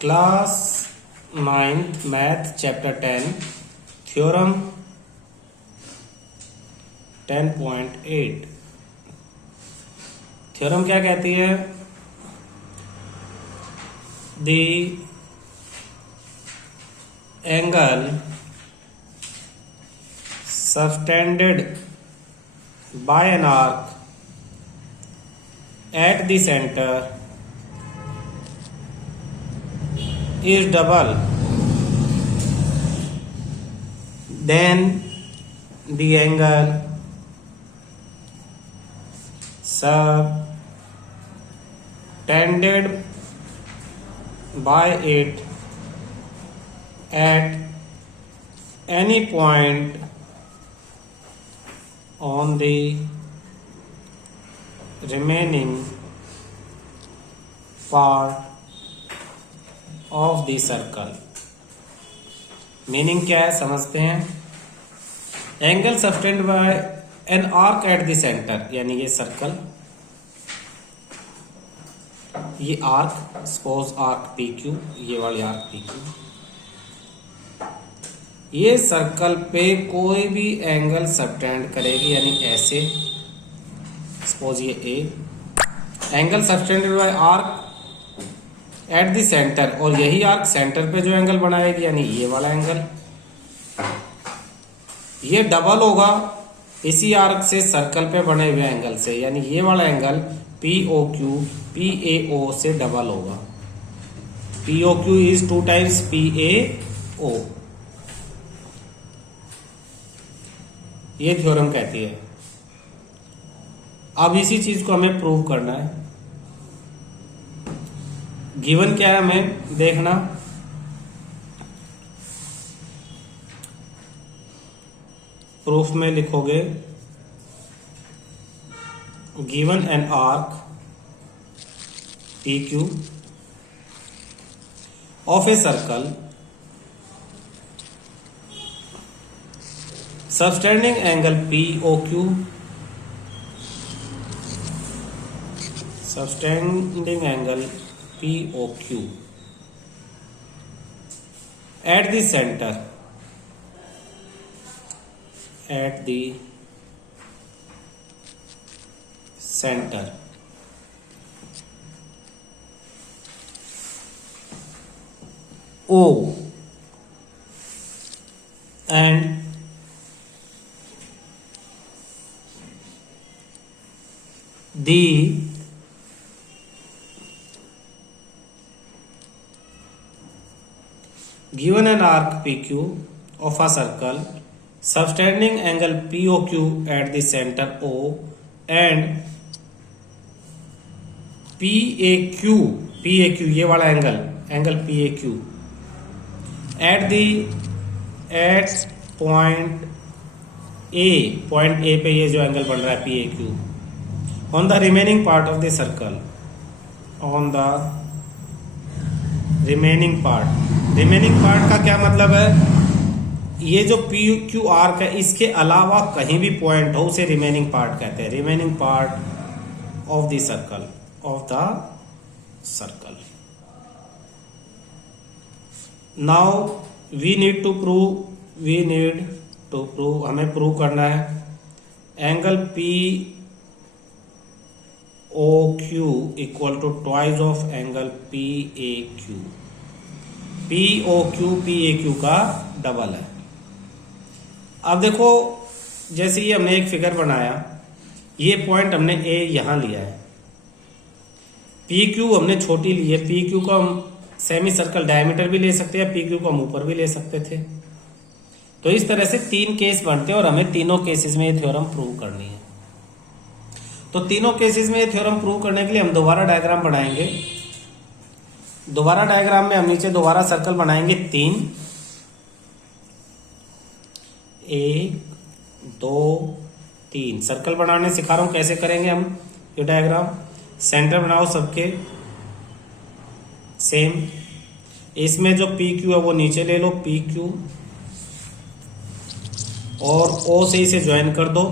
Class 9th math chapter 10 theorem 10.8 theorem क्या कहती है? The angle subtended bye an arc at the centre is double then the angle subtended by it at any point on the remaining part of the circle. Meaning क्या है समझते हैं। Angle subtended by an arc at the centre, यानी ये circle, ये arc, suppose arc P Q, ये वाली arc P Q, ये सर्कल पे कोई भी एंगल सबटेंड करेगी, यानी ऐसे सपोज ये A angle subtended bye arc at the centre, और यही आर्क सेंटर पे जो एंगल बनाएगी, यानी ये वाला एंगल, ये डबल होगा इसी आर्क से सर्कल पे बने हुए एंगल से, यानी ये वाला angle P O Q P A O से डबल होगा। P O Q is 2 times P A O. ये थ्योरम कहती है। अब इसी चीज को हमें प्रूव करना है। गिवन क्या है हमें देखना। प्रूफ में लिखोगे given an arc P Q of a circle subtending angle P O Q, subtending angle POQ at the center, at the center O and the given an arc PQ of a circle subtending angle POQ at the center O and PAQ ये वाला angle PAQ at point A पे ये जो angle बन रहा है PAQ on the remaining part of the circle, on the remaining part का क्या मतलब है? ये जो पी क्यू आर्क है इसके अलावा कहीं भी पॉइंट हो उसे रिमेनिंग पार्ट कहते हैं। Remaining part of the circle now we need to prove हमें प्रूव करना है angle P O Q equal to twice of angle P A Q. P O Q P A Q का double है। अब देखो जैसे ये हमने एक फिगर बनाया, ये पॉइंट हमने ए यहां लिया है, पी क्यू हमने छोटी ली है। पी क्यू को हम सेमी सर्कल डायमीटर भी ले सकते हैं, पी क्यू को हम ऊपर भी ले सकते थे। तो इस तरह से 3 केस बनते हैं और हमें तीनों केसेस में ये थ्योरम प्रूव करनी है। तो तीनों केसेस में ये थ्योरम प्रूव करने के लिए हम दोबारा डायग्राम बनाएंगे। दोबारा डायग्राम में हम नीचे दोबारा सर्कल बनाएंगे 3, 1 2 3 सर्कल बनाने सिखा रहा हूं कैसे करेंगे हम ये डायग्राम। सेंटर बनाओ सबके सेम। इसमें जो पी क्यू है वो नीचे ले लो, पी क्यू, और ओ से इसे ज्वाइन कर दो।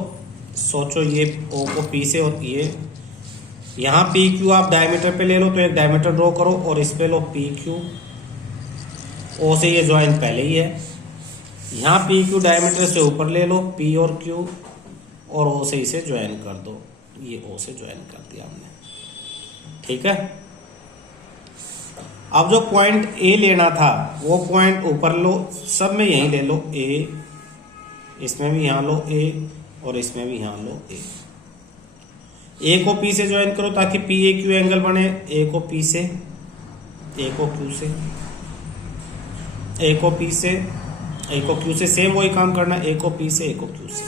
सोचो ये ओ को पी से और ये यहाँ पी क्यू आप डायमीटर पे ले लो तो एक डायमीटर ड्रॉ करो और इस पे लो पी क्यू ओ से ये ज्वाइन पहले ही है। यहाँ पी क्यू डायमीटर से ऊपर ले लो, पी और क्यू, और ओ से इसे ज्वाइन कर दो। ये ओ से ज्वाइन कर दिया हमने, ठीक है। अब जो पॉइंट ए लेना था वो पॉइंट ऊपर लो, सब में यहीं ले लो ए, इसमें भी यहाँ लो ए, और इसमें भी यहाँ लो ए। ए को पी से ज्वाइन करो ताकि पी ए क्यू एंगल बने। ए को पी से, ए को क्यू से, ए को पी से, ए को क्यू से, सेम वही काम करना, ए को पी से, ए को क्यू से।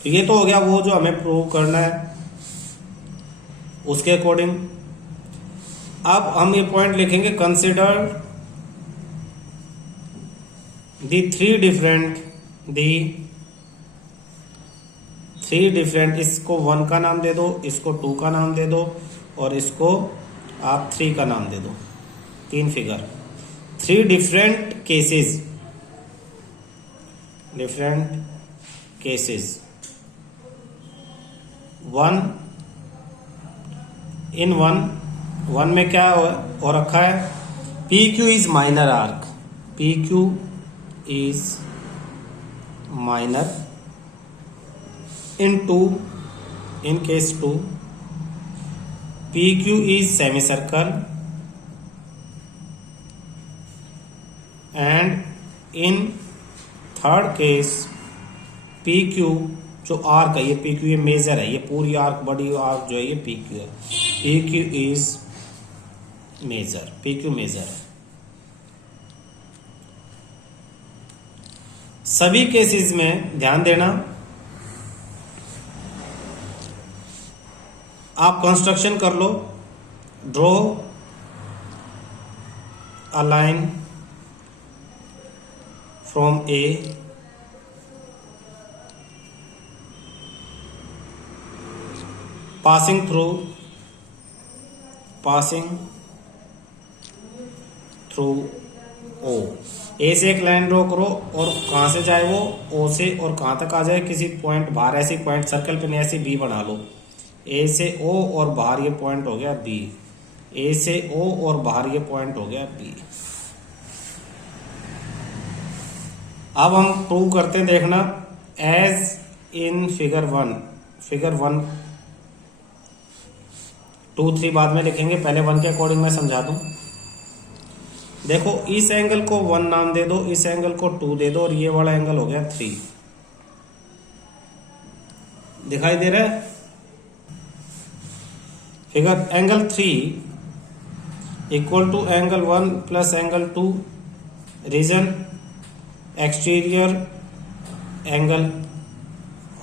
तो ये तो हो गया वो जो हमें प्रूव करना है उसके अकॉर्डिंग। अब हम ये पॉइंट लिखेंगे, कंसिडर दी थ्री डिफरेंट, इसको 1 का नाम दे दो, इसको 2 का नाम दे दो, और इसको आप 3 का नाम दे दो। 3 फिगर, 3 डिफरेंट केसेस, वन में क्या हो रखा है, P Q is minor arc, P Q is minor in case 2, PQ is semicircle, and in third case PQ जो आर्क है, ये PQ ये मेजर है, ये पूरी आर्क, बड़ी आर्क जो है ये PQ है, PQ is major, PQ major है। सभी केसेस में ध्यान देना, आप कंस्ट्रक्शन कर लो, draw a line from A passing through O. A से एक लाइन ड्रॉ करो, और कहाँ से जाए वो, ओ से, और कहाँ तक आ जाए, किसी पॉइंट बाहर, ऐसी पॉइंट सर्कल पे नहीं, ऐसी बी बना लो। ए से ओ और बाहर ये पॉइंट हो गया बी, ए से ओ और बाहर ये पॉइंट हो गया बी। अब हम प्रूव करते हैं, देखना, एज इन फिगर 1, 2, 3 बाद में लिखेंगे, पहले 1 के अकॉर्डिंग मैं समझा दूं। देखो, इस एंगल को 1 नाम दे दो, इस एंगल को 2 दे दो, और ये वाला एंगल हो गया 3। दिखाई दे रहा है figure? Angle 3 equal to angle 1 plus angle 2, reason exterior angle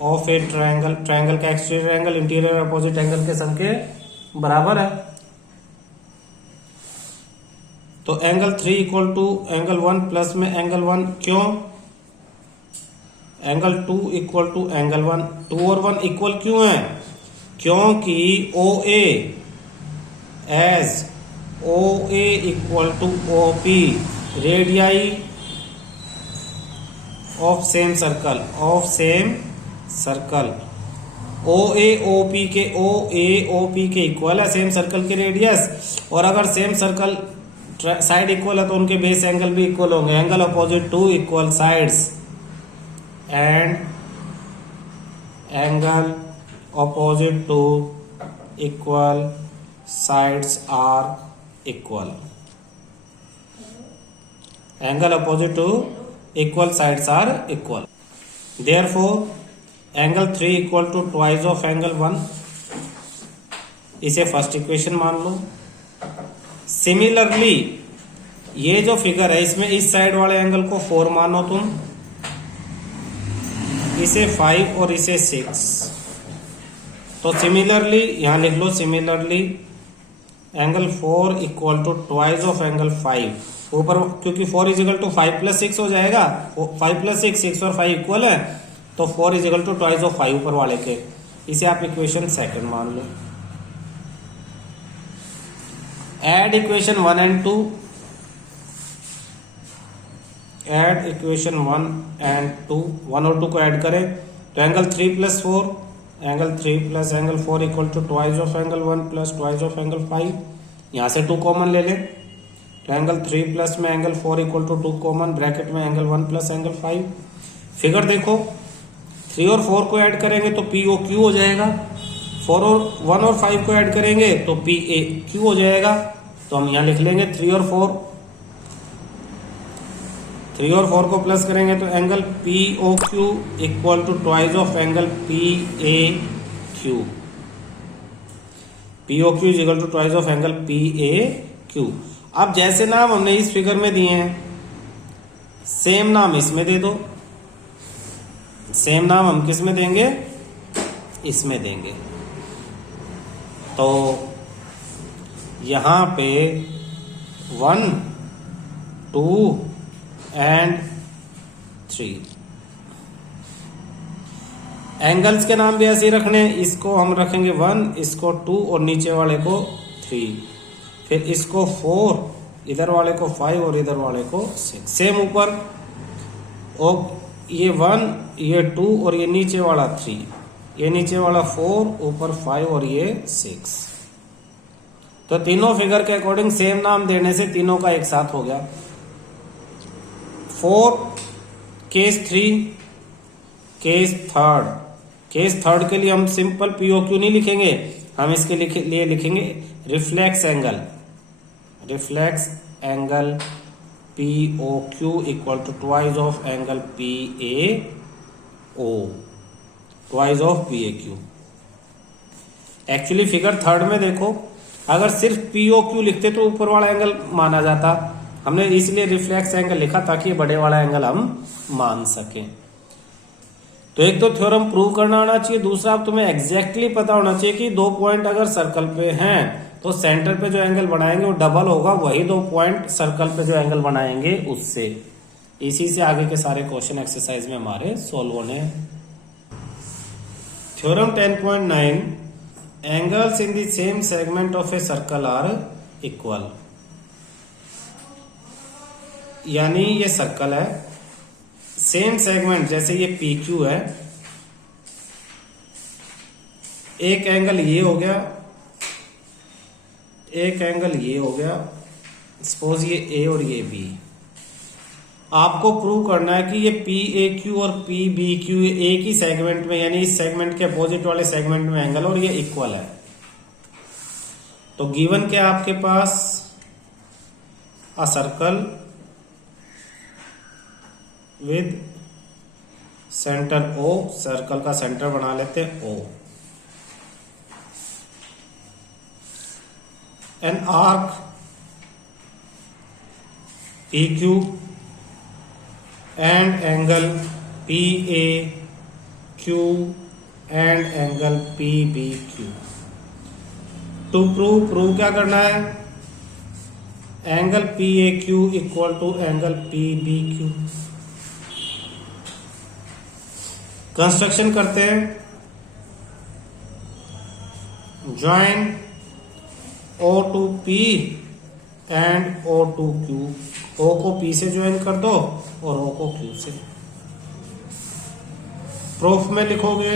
of a triangle का exterior angle interior opposite angle के सम के बराबर है। तो angle 3 equal to angle 1 plus में एंगल 1, क्यों? एंगल 2 इक्वल टू एंगल 1, 2 और 1 इक्वल क्यों है? क्योंकि OA equal to OP radii of same circle, OA OP के इक्वल है, सेम सर्कल के रेडियस। और अगर सेम सर्कल साइड इक्वल है तो उनके बेस एंगल भी इक्वल होंगे। Angle opposite to equal sides and angle opposite to equal sides are equal. Angle opposite to equal sides are equal. Therefore, angle 3 equal to twice of angle 1. इसे first equation मान लो। Similarly ये जो figure है इसमें इस side वाले angle को 4 मानो तुम, इसे 5 और इसे 6। तो सिमिलरली यहां लिख लो, similarly angle 4 equal to twice of angle 5 ऊपर, क्योंकि 4 इज इक्वल टू 5 प्लस 6 हो जाएगा। 5 प्लस 6 और 5 इक्वल है, तो 4 is equal to twice of 5 ऊपर वाले के। इसे आप इक्वेशन सेकंड मान लो। Add equation 1 and 2, add equation 1 and 2, 1 और 2 को ऐड करें तो angle 3 plus 4, angle 3 plus angle 4 equal to twice of angle 1 plus twice of angle 5। यहां से 2 कॉमन ले लें तो एंगल 3 प्लस में angle 4 equal to 2 common, bracket में एंगल 1 प्लस एंगल 5। फिगर देखो 3 और 4 को ऐड करेंगे तो POQ हो जाएगा, 1 और 5 को ऐड करेंगे तो PAQ हो जाएगा। तो हम यहाँ लिख लेंगे 3 और 4 को प्लस करेंगे तो angle POQ equal to twice of angle PAQ। POQ is equal to twice of angle PAQ। अब जैसे नाम हमने इस फिगर में दिए हैं, सेम नाम इसमें दे दो। सेम नाम हम किस में देंगे? इसमें देंगे। तो यहां पे 1, 2 एंड 3 एंगल्स के नाम भी ऐसे ही रखने। इसको हम रखेंगे 1, इसको 2 और नीचे वाले को 3, फिर इसको 4, इधर वाले को 5 और इधर वाले को 6। सेम ऊपर, और ये 1, ये 2 और ये नीचे वाला 3, ये नीचे वाला 4, ऊपर 5 और ये 6। तो तीनों फिगर के अकॉर्डिंग सेम नाम देने से तीनों का एक साथ हो गया। 4 case 3, case third. Case third के लिए हम सिंपल POQ नहीं लिखेंगे, हम इसके लिए लिखेंगे reflex angle. Reflex angle POQ equal to twice of angle PAO, twice of PAQ। Actually figure third में देखो, अगर सिर्फ POQ लिखते तो ऊपर वाला एंगल माना जाता। हमने इसलिए रिफ्लेक्स एंगल लिखा ताकि बड़े वाला एंगल हम मान सकें। तो एक तो थ्योरम प्रूव करना आना चाहिए, दूसरा तुम्हें एग्जैक्टली पता होना चाहिए कि 2 पॉइंट अगर सर्कल पे हैं तो सेंटर पे जो एंगल बनाएंगे वो डबल होगा वही 2 पॉइंट सर्कल पे जो एंगल बनाएंगे उससे। इसी से आगे के सारे क्वेश्चन एक्सरसाइज में हमारे सोल्व होने। Theorem 10.9, angles in the same segment of a circle are equal. यानी ये सर्कल है, सेम सेगमेंट, जैसे ये PQ है, एक एंगल ये हो गया, एक एंगल ये हो गया, सपोज ये A और ये B। आपको प्रूव करना है कि ये PAQ और PBQ एक ही सेगमेंट में, यानी इस सेगमेंट के अपोजिट वाले सेगमेंट में एंगल, और ये इक्वल है। तो गिवन क्या आपके पास, a circle with centre O, circle का सेंटर बना लेते हैं O, an arc PQ and angle PAQ and angle PBQ। To prove क्या करना है, angle PAQ equal to angle PBQ। Construction करते हैं, join O to P and O to Q। O को P से ज्वाइन कर दो और O को Q से। प्रूफ में लिखोगे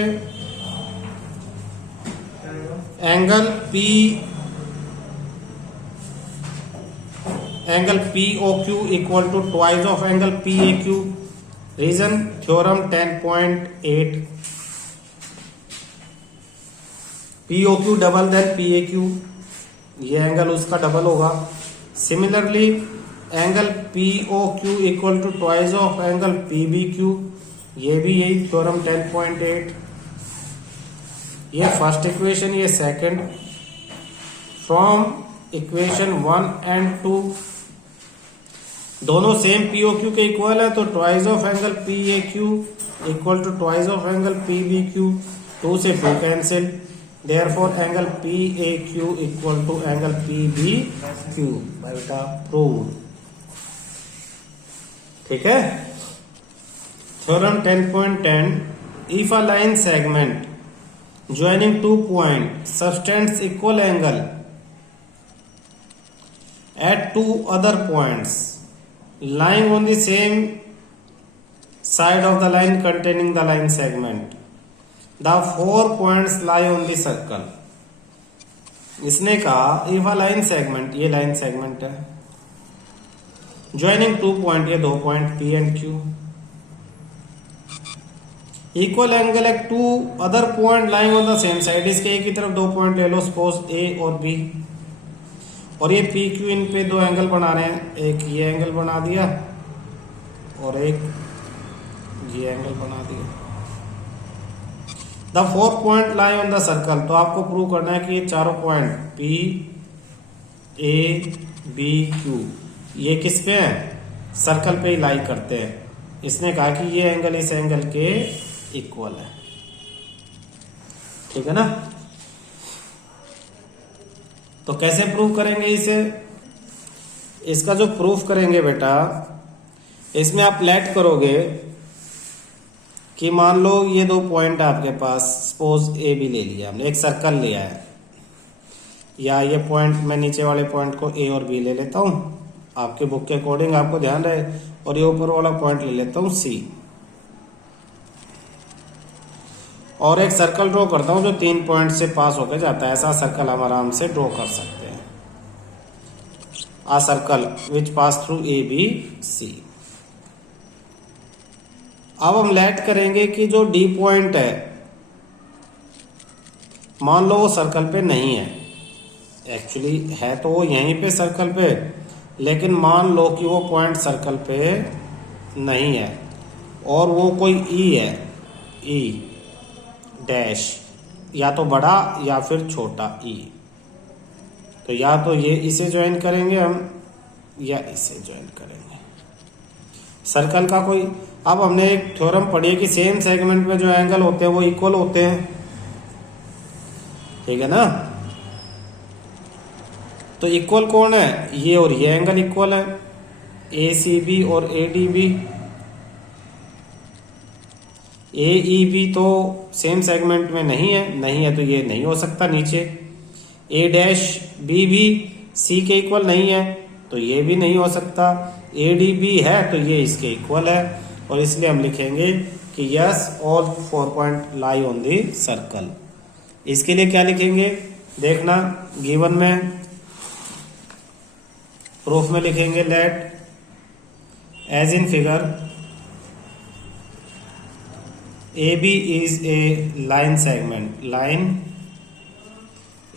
angle POQ equal to twice of angle PAQ। Reason, theorem 10.8, POQ double than PAQ, ये एंगल उसका डबल होगा। Similarly angle POQ equal to twice of angle PBQ, ये भी यही थ्योरम 10.8। ये फर्स्ट इक्वेशन, ये सेकंड। फ्रॉम इक्वेशन 1 एंड 2 दोनों same POQ के इक्वल है, तो twice of angle PAQ equal to twice of angle PBQ। 2 से 2 cancel, therefore angle PAQ equal to angle PBQ। बेटा प्रूव, ठीक है। Theorem 10.10, if a line segment joining 2 point subtends equal angle at 2 other points lying on the same side of the line containing the line segment, the 4 points lie on the circle। इसने कहा if a line segment, ये line segment है, joining 2 point, ये 2 point P and Q। Equal angle at two other point lying on the same side, इसके एक ही तरफ 2 point ले लो, सपोज A और B, और ये PQ इन पे 2 एंगल बना रहे हैं, एक ये एंगल बना दिया और एक ये एंगल बना दिया। The 4 point lie on the circle, तो आपको प्रूव करना है कि ये चारों point P A B Q ये किस पे हैं, सर्कल पे ही लाई करते हैं। इसने कहा कि ये एंगल इस एंगल के इक्वल है, ठीक है ना। तो कैसे प्रूव करेंगे इसे, इसका जो प्रूफ करेंगे बेटा, इसमें आप लेट करोगे कि मान लो ये 2 पॉइंट आपके पास, सपोज ए भी ले लिया हमने, एक सर्कल लिया है, या ये पॉइंट मैं नीचे वाले पॉइंट को ए और बी ले लेता हूं, आपके बुक के अकॉर्डिंग आपको ध्यान रहे, और ये ऊपर वाला पॉइंट ले लेता हूं सी, और एक सर्कल ड्रॉ करता हूं जो 3 पॉइंट से पास होकर जाता है। ऐसा सर्कल हम आराम से ड्रॉ कर सकते हैं, a circle which pass through A B C. अब हम लेट करेंगे कि जो डी पॉइंट है, मान लो वो सर्कल पे नहीं है, एक्चुअली है तो वो यहीं पे सर्कल पे, लेकिन मान लो कि वो पॉइंट सर्कल पे नहीं है और वो कोई ई है, ई डैश, या तो बड़ा या फिर छोटा ई, तो या तो ये इसे ज्वाइन करेंगे हम या इसे ज्वाइन करेंगे सर्कल का कोई। अब हमने एक थ्योरम पढ़ी है कि सेम सेगमेंट में जो एंगल होते हैं वो इक्वल होते हैं, ठीक है ना। तो इक्वल कौन है, ये और ये एंगल इक्वल है, ACB और ADB। AEB तो सेम सेगमेंट में नहीं है तो ये नहीं हो सकता नीचे। A डैश B भी C के इक्वल नहीं है तो ये भी नहीं हो सकता। ADB है तो ये इसके इक्वल है, और इसलिए हम लिखेंगे कि yes all 4 point lie on the circle. इसके लिए क्या लिखेंगे देखना, गिवन में प्रूफ में लिखेंगे let as in figure AB is a line segment, line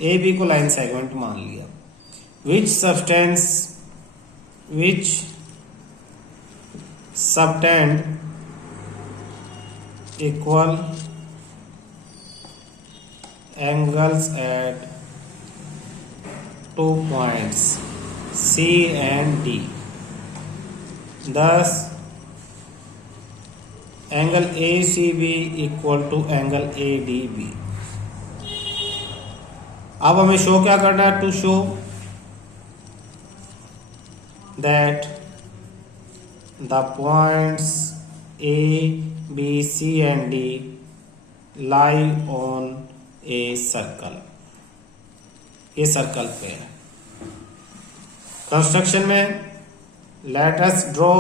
AB को लाइन सेगमेंट मान लिया, which subtend equal angles at 2 points C and D. Thus, angle ACB equal to angle ADB. अब हमें show क्या करना है, to show that the points A, B, C and D lie on a circle, ये circle पे है। Construction में let us draw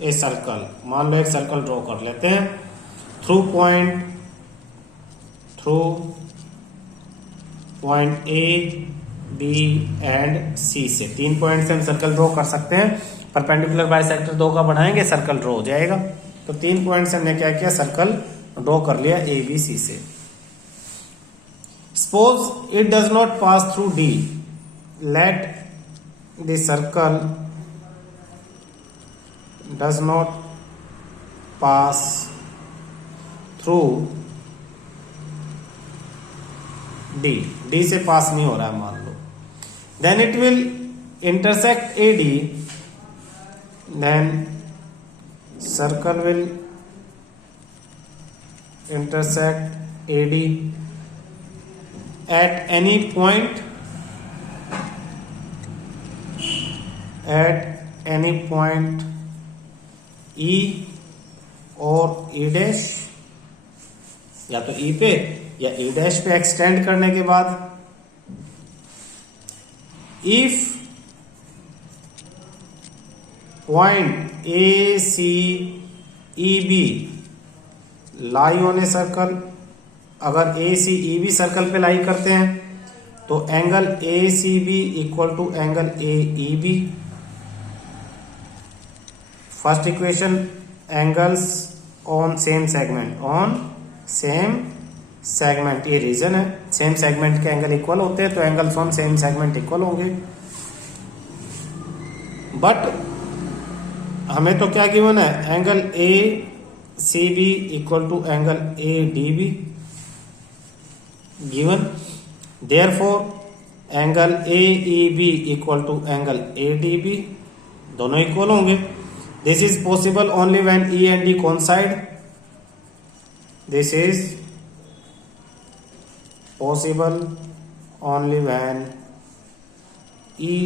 a circle, मान लो एक सर्कल ड्रॉ कर लेते हैं through point A B and C से। 3 पॉइंट से हम सर्कल ड्रॉ कर सकते हैं, परपेंडिकुलर बाइसेक्टर 2 का बनाएंगे, सर्कल ड्रॉ हो जाएगा। तो 3 पॉइंट से हमने क्या किया, सर्कल ड्रॉ कर लिया ABC से। Suppose it does not pass through D, let the circle does not pass through D से पास नहीं हो रहा है मान लो, then it will intersect AD, then circle will intersect AD at any point E और E dash, या तो E पे या E डैश पे एक्सटेंड करने के बाद if point ACEB lie on a circle, अगर ACEB सर्कल पे लाई करते हैं तो angle ACB equal to angle AEB, first equation angles on same segment, ये रीजन है। सेम सेगमेंट के एंगल इक्वल होते हैं तो angles on same segment equal होंगे। बट हमें तो क्या गिवन है, angle A C B equal to angle A D B given. Therefore angle A E B equal to angle A D B, दोनों इक्वल होंगे। This is possible only when E and D coincide. This is possible only when E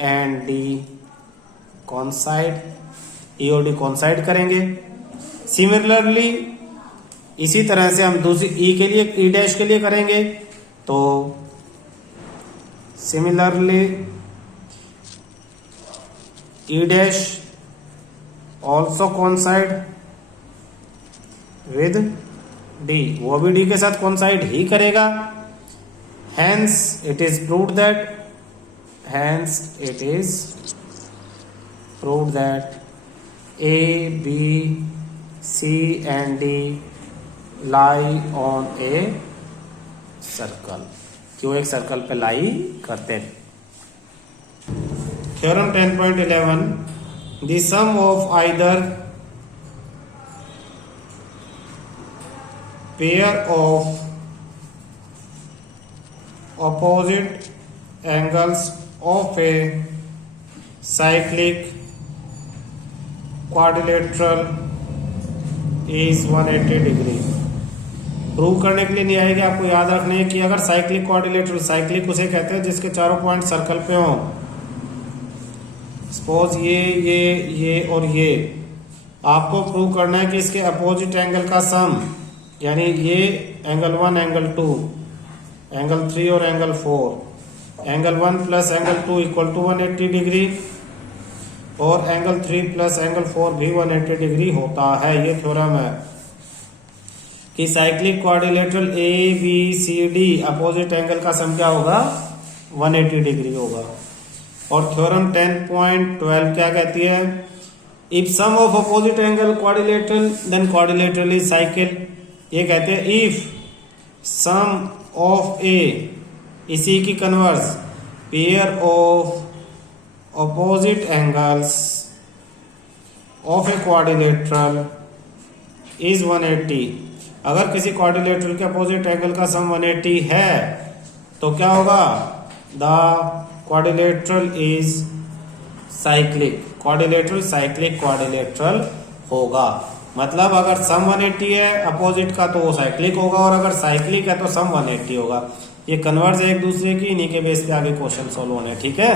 and D coincide, E और D coincide करेंगे। Similarly इसी तरह से हम दूसरी ई के लिए, ई डैश के लिए करेंगे तो similarly E dash also coincide with D, वो भी डी के साथ कोइंसाइड ही करेगा। Hence it is proved that A B C and D lie on a circle, क्यों एक सर्कल पे लाई करते हैं। Theorem 10.11, the sum of either pair of opposite angles of a cyclic quadrilateral is 180 degree. Prove करने के लिए नहीं आएगी, आपको याद रखना है कि अगर साइक्लिक क्वाड्रिलेटरल, साइक्लिक उसे कहते हैं जिसके चारों पॉइंट सर्कल पे हों। सपोज ये और ये, आपको प्रूव करना है कि इसके अपोजिट एंगल का सम, यानी ये एंगल 1 एंगल 2 एंगल 3 और angle 4, angle 1 plus angle 2 equal to 180 degree और एंगल 3 प्लस एंगल 4 भी 180 डिग्री होता है। ये थ्योरम है कि cyclic quadrilateral A B C D opposite angle का सम क्या होगा, 180 डिग्री होगा। और थ्योरम 10.12 क्या कहती है, if sum of opposite angle quadrilateral then quadrilateral is cyclic. ये कहते हैं इफ सम ऑफ ए इसी की converse pair of opposite angles of a quadrilateral is 180। अगर किसी क्वाड्रिलेटरल के अपोजिट एंगल का सम 180 है तो क्या होगा, the quadrilateral is cyclic, quadrilateral cyclic quadrilateral होगा। मतलब अगर सम 180 है अपोजिट का तो वो साइक्लिक होगा, और अगर साइक्लिक है तो सम 180 होगा। ये कन्वर्स है एक दूसरे की, इन्हीं के बेस पे आगे क्वेश्चन सॉल्व होने, ठीक है।